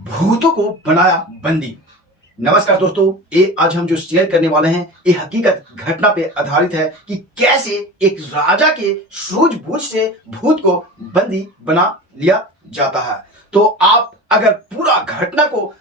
भूतों को बनाया बंदी। नमस्कार दोस्तों, ये आज हम जो शेयर करने वाले हैं ये हकीकत घटना पे आधारित है कि कैसे एक राजा के सूझबूझ से भूत को बंदी बना लिया जाता है। तो आप अगर पूरा घटना को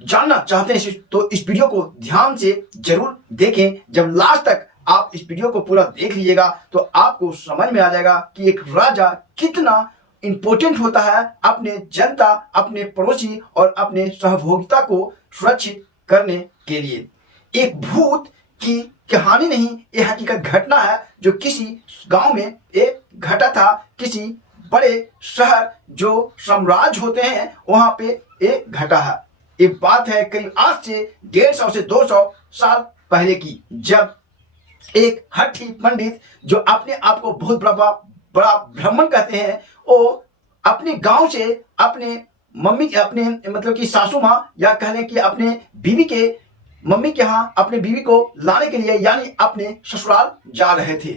जानना चाहते हैं तो इस वीडियो को ध्यान से जरूर देखें। जब लास्ट तक आप इस वीडियो को पूरा देख लीजिएगा तो आपको समझ में आ जाएगा कि एक राजा कितना इंपॉर्टेंट होता है अपने जनता, अपने पड़ोसी और अपने सहभोगिता को सुरक्षित करने के लिए। एक भूत की कहानी नहीं, ये हकीकत घटना है जो किसी गांव में एक घटा था। किसी बड़े शहर जो साम्राज्य होते हैं वहां पे एक घटा है। एक बात है करीब आज से 150 से 200 साल पहले की, जब एक हठी पंडित जो अपने आप को बहुत बड़ा ब्राह्मण कहते हैं, वो अपने गांव से अपने मम्मी अपने मतलब कि सासू माँ या कह लें कि अपने बीवी के मम्मी के यहाँ अपने बीवी को लाने के लिए यानी अपने ससुराल जा रहे थे।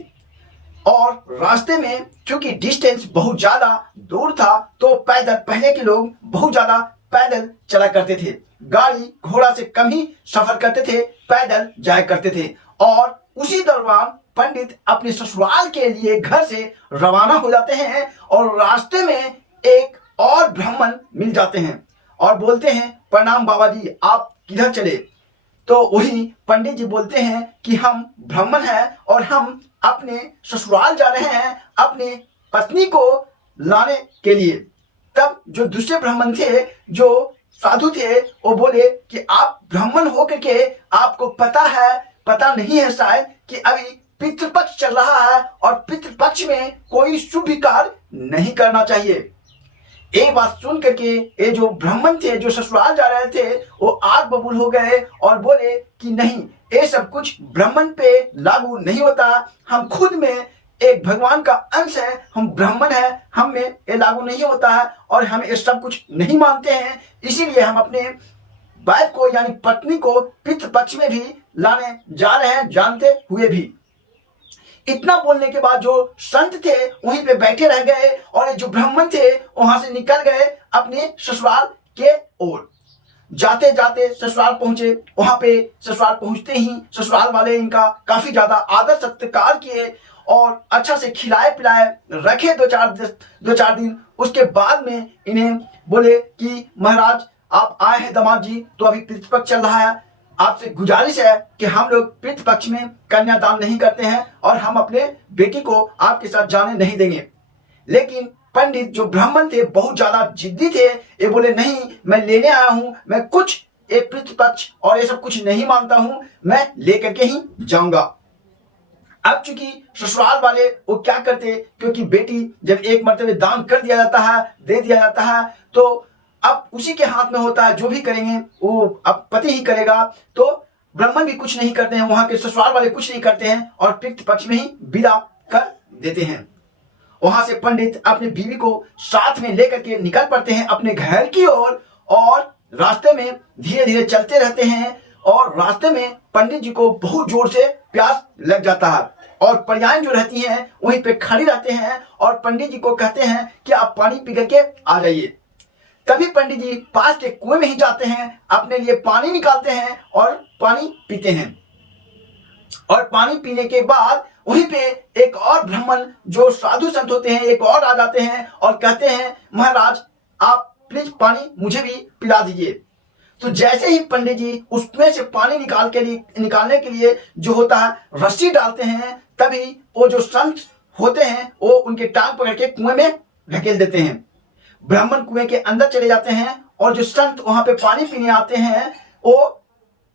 और रास्ते में चूंकि डिस्टेंस बहुत ज्यादा दूर था तो पैदल, पहले के लोग बहुत ज्यादा पैदल चला करते थे, गाड़ी घोड़ा से कम ही सफर करते थे, पैदल जाया करते थे। और उसी दौरान पंडित अपने ससुराल के लिए घर से रवाना हो जाते हैं और रास्ते में एक और ब्राह्मण मिल जाते हैं और बोलते हैं, प्रणाम बाबा जी, आप किधर चले? तो वही पंडित जी बोलते हैं कि हम ब्राह्मण हैं और हम अपने ससुराल जा रहे हैं अपने पत्नी को लाने के लिए। तब जो दूसरे ब्राह्मण थे, जो साधु थे, वो बोले कि आप ब्राह्मण होकर के आपको पता नहीं है शायद कि अभी पितृपक्ष चल रहा है और पितृपक्ष में कोई शुभ कार्य नहीं करना चाहिए। एक बात सुन करके ये जो ब्राह्मण थे जो ससुराल जा रहे थे वो आग बबूल हो गए और बोले कि नहीं, ये सब कुछ ब्राह्मण पे लागू नहीं होता, हम खुद में एक भगवान का अंश है, हम ब्राह्मण है, हम में ये लागू नहीं होता है और हम ये सब कुछ नहीं मानते हैं। इसीलिए हम अपने वाइफ को यानी पत्नी को पितृपक्ष में भी लाने जा रहे हैं, जानते हुए भी। इतना बोलने के बाद जो संत थे वहीं पे बैठे रह गए और जो ब्राह्मण थे वहां से निकल गए अपने ससुराल के ओर। जाते जाते ससुराल पहुंचे। वहां पे ससुराल पहुंचते ही ससुराल वाले इनका काफी ज्यादा आदर सत्कार किए और अच्छा से खिलाए पिलाए रखे दो चार दिन। उसके बाद में इन्हें बोले कि महाराज आप आए हैं दामाद जी, तो अभी पितृपक्ष चल रहा है, आपसे गुजारिश है कि हम लोग पितृपक्ष में कन्यादान नहीं करते हैं और हम अपने बेटी को आपके साथ जाने नहीं देंगे। लेकिन पंडित जो ब्राह्मण थे बहुत ज्यादा जिद्दी थे, ये बोले नहीं, मैं लेने आया हूं, मैं कुछ एक पितृपक्ष और ये सब कुछ नहीं मानता हूं, मैं लेकर के ही जाऊंगा। अब चूंकि ससुराल वाले वो क्या करते, क्योंकि बेटी जब एक मर्तबे दान कर दिया जाता है, दे दिया जाता है, तो अब उसी के हाथ में होता है, जो भी करेंगे वो अब पति ही करेगा। तो ब्राह्मण भी कुछ नहीं करते हैं, वहां के ससुराल वाले कुछ नहीं करते हैं और पितृपक्ष में ही विदा कर देते हैं। वहां से पंडित अपनी बीवी को साथ में लेकर के निकल पड़ते हैं अपने घर की ओर और रास्ते में धीरे धीरे चलते रहते हैं। और रास्ते में पंडित जी को बहुत जोर से प्यास लग जाता है और परियां जो रहती हैं वहीं पे खड़ी रहते हैं और पंडित जी को कहते हैं कि आप पानी पी करके आ जाइए। तभी पंडित जी पास के कुएं में ही जाते हैं, अपने लिए पानी निकालते हैं और पानी पीते हैं। और पानी पीने के बाद वहीं पे एक और ब्राह्मण जो साधु संत होते हैं एक और आ जाते हैं और कहते हैं, महाराज आप प्लीज पानी मुझे भी पिला दीजिए। तो जैसे ही पंडित जी उस कुएं से पानी निकालने के लिए जो होता है रस्सी डालते हैं, तभी वो जो संत होते हैं वो उनके टांग पकड़ के कुएं में ढकेल देते हैं। ब्राह्मण कुएं के अंदर चले जाते हैं और जो संत वहां पे पानी पीने आते हैं वो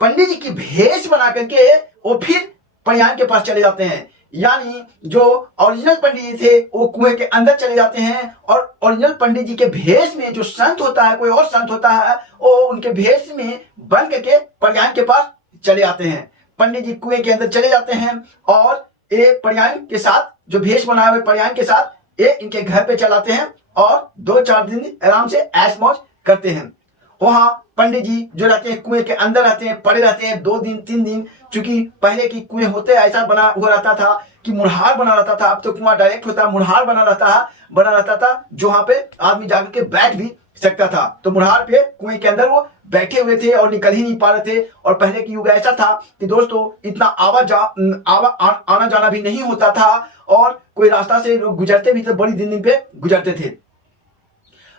पंडित जी की भेष बना करके वो फिर परियां के पास चले जाते हैं। यानी जो ओरिजिनल पंडित जी थे वो कुएं के अंदर चले जाते हैं और ओरिजिनल पंडित जी के भेष में जो संत होता है, कोई और संत होता है, वो उनके भेष में बन करके परियां के पास चले आते हैं। पंडित जी कुएं के अंदर चले जाते हैं और ये परियां के साथ जो भेष बनाए हुए परियां के साथ ये इनके घर पे चलाते हैं और 2-4 दिन आराम से ऐश मौज करते हैं। वहां पंडित जी जो रहते हैं कुएं के अंदर रहते हैं, पड़े रहते हैं 2 दिन 3 दिन। चूंकि पहले की कुएं होते ऐसा बना हुआ रहता था कि मुरहार बना रहता था, अब तो कुआं डायरेक्ट होता है, मुरहार बना रहता था जो वहां पे आदमी जाकर के बैठ भी सकता था। तो मुड़हार पे कुएं के अंदर वो बैठे हुए थे और निकल ही नहीं पा रहे थे। और पहले की युग ऐसा था कि दोस्तों इतना आना जाना भी नहीं होता था और कोई रास्ता से लोग गुजरते भी तो बड़ी दिन दिन पे गुजरते थे।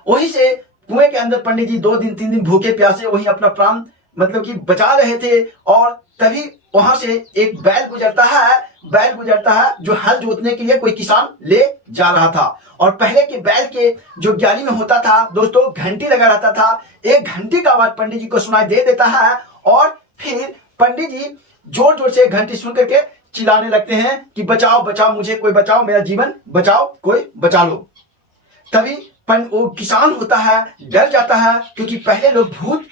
वहीं से कुएं के अंदर पंडित जी 2 दिन 3 दिन भूखे प्यासे वहीं अपना प्राण मतलब कि बचा रहे थे। और तभी वहां से एक बैल गुजरता है जो हल जोतने के लिए कोई किसान ले जा रहा था। और पहले के बैल के जो ग्याली में होता था दोस्तों घंटी लगा रहता था। एक घंटी का आवाज पंडित जी को सुनाई दे देता है और फिर पंडित जी जोर जोर से घंटी सुन करके चिल्लाने लगते हैं कि बचाओ बचाओ मुझे, कोई बचाओ, मेरा जीवन बचाओ, कोई बचा लो। तभी वो किसान होता है डर जाता है, क्योंकि पहले लोग भूत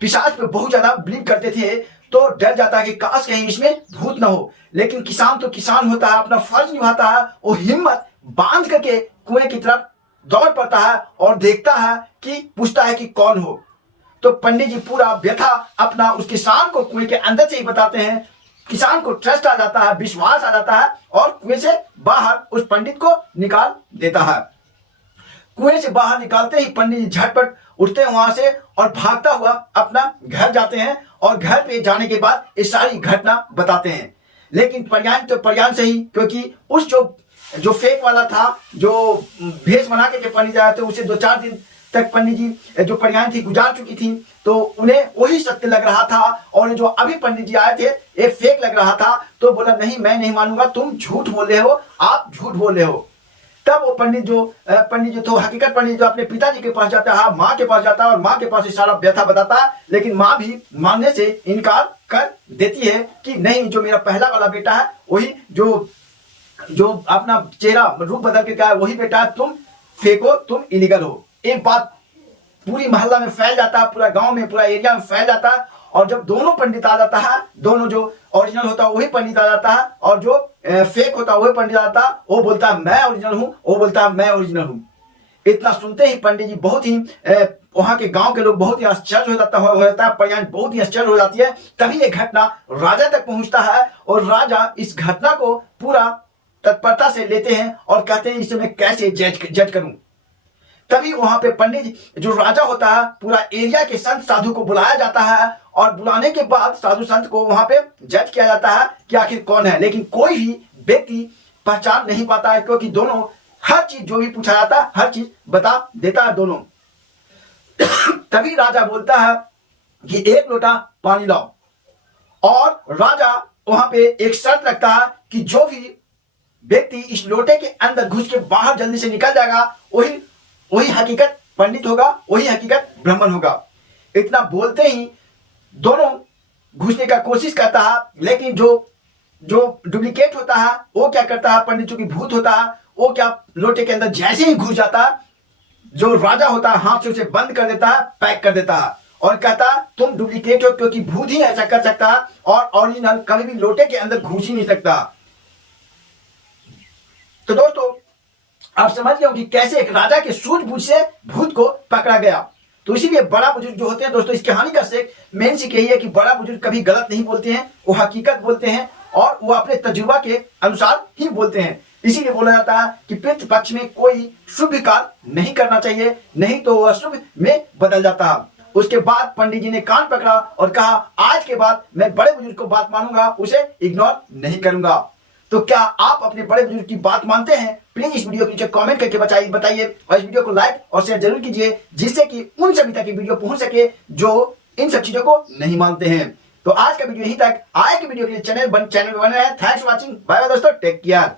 पिशाच पे बहुत ज्यादा बिलीव करते थे, तो डर जाता है कि काश कहीं इसमें भूत ना हो। लेकिन किसान तो किसान होता है, अपना फर्ज निभाता है। वो हिम्मत बांध करके कुएं की तरफ दौड़ पड़ता है और देखता है कि पूछता है कि कौन हो। तो पंडित जी पूरा व्यथा अपना उस किसान को कुएं के अंदर से ही बताते हैं। किसान को ट्रस्ट आ जाता है, विश्वास आ जाता है और कुएं से बाहर उस पंडित को निकाल देता है। कुएं से बाहर निकालते ही पंडित जी झटपट उठते हैं वहां से और भागता हुआ अपना घर जाते हैं। और घर पे जाने के बाद ये सारी घटना बताते हैं। लेकिन प्रयाण तो प्रयाण से ही, क्योंकि उस जो फेक वाला था, जो भेष बना के पंडित जी आए थे, उसे 2-4 दिन तक पंडित जी जो प्रयाण थी गुजार चुकी थी, तो उन्हें वही सत्य लग रहा था। और जो अभी पंडित जी आए थे ये फेक लग रहा था। तो बोला नहीं, मैं नहीं मानूंगा, तुम झूठ बोल रहे हो, आप झूठ बोल रहे हो। तब वो पंडित जो तो हकीकत पंडित जो अपने पिताजी के पास जाता है, माँ के पास जाता है और माँ के पास सारा व्यथा बताता है। लेकिन माँ भी मानने से इनकार कर देती है कि नहीं, जो मेरा पहला वाला बेटा है वही जो अपना चेहरा रूप बदल के कहा है वही बेटा है, तुम फेंको, तुम इलीगल हो। एक बात पूरी मोहल्ला में फैल जाता है, पूरा गांव में, पूरा एरिया में फैल जाता है। और जब दोनों पंडित आ जाता है, दोनों जो ओरिजिनल होता है वही पंडित आ जाता है और जो फेक होता है वही पंडित आ जाता है। वो बोलता है मैं ओरिजिनल हूँ, वो बोलता है मैं ओरिजिनल हूँ। इतना सुनते ही पंडित जी बहुत ही वहां के गांव के लोग बहुत ही आश्चर्य हो जाता है, प्रयाण बहुत ही आश्चर्य हो जाती है। तभी ये घटना राजा तक पहुंचता है और राजा इस घटना को पूरा तत्परता से लेते हैं और कहते हैं इसे मैं कैसे जज करूं। तभी वहां पे पंडित जो राजा होता है, पूरा एरिया के संत साधु को बुलाया जाता है और बुलाने के बाद साधु संत को वहां पे जज किया जाता है कि आखिर कौन है। लेकिन कोई भी व्यक्ति पहचान नहीं पाता है, क्योंकि दोनों हर चीज जो भी पूछा जाता है हर चीज बता देता है दोनों। तभी राजा बोलता है कि 1 लोटा पानी लाओ। और राजा वहां पे एक शर्त रखता है कि जो भी व्यक्ति इस लोटे के अंदर घुस के बाहर जल्दी से निकल जाएगा वही हकीकत पंडित होगा, वही हकीकत ब्राह्मण होगा। इतना बोलते ही दोनों घुसने का कोशिश करता है। लेकिन जो डुप्लीकेट होता है वो क्या करता है, पंडित चूंकि भूत होता है, वो क्या लोटे के अंदर जैसे ही घुस जाता है, जो राजा होता है हाथ से उसे बंद कर देता है, पैक कर देता है और कहता है तुम डुप्लीकेट हो, क्योंकि भूत ही ऐसा कर सकता है और ओरिजिनल कभी भी लोटे के अंदर घुस ही नहीं सकता। तो दोस्तों आप समझ गए कि कैसे एक राजा के सूझबूझ से भूत को पकड़ा गया। तो इसीलिए बड़ा बुजुर्ग जो होते हैं दोस्तों, इस कहानी का मेन सीख यही है कि बड़ा बुजुर्ग कभी गलत नहीं बोलते हैं, वो हकीकत बोलते हैं और वो अपने तजुर्बा के अनुसार ही बोलते हैं। इसीलिए बोला जाता है कि पितृ पक्ष में कोई शुभ कार्य नहीं करना चाहिए, नहीं तो वह अशुभ में बदल जाता है। उसके बाद पंडित जी ने कान पकड़ा और कहा आज के बाद मैं बड़े बुजुर्ग को बात मानूंगा, उसे इग्नोर नहीं करूंगा। तो क्या आप अपने बड़े बुजुर्ग की बात मानते हैं? प्लीज इस वीडियो को नीचे कमेंट करके बताइए और इस वीडियो को लाइक और शेयर जरूर कीजिए, जिससे कि उन सभी तक ये वीडियो पहुंच सके जो इन सब चीजों को नहीं मानते हैं। तो आज का वीडियो यहीं तक। आए के वीडियो के लिए चैनल बने रहे। Thanks for watching. Bye bye दोस्तों, टेक केयर।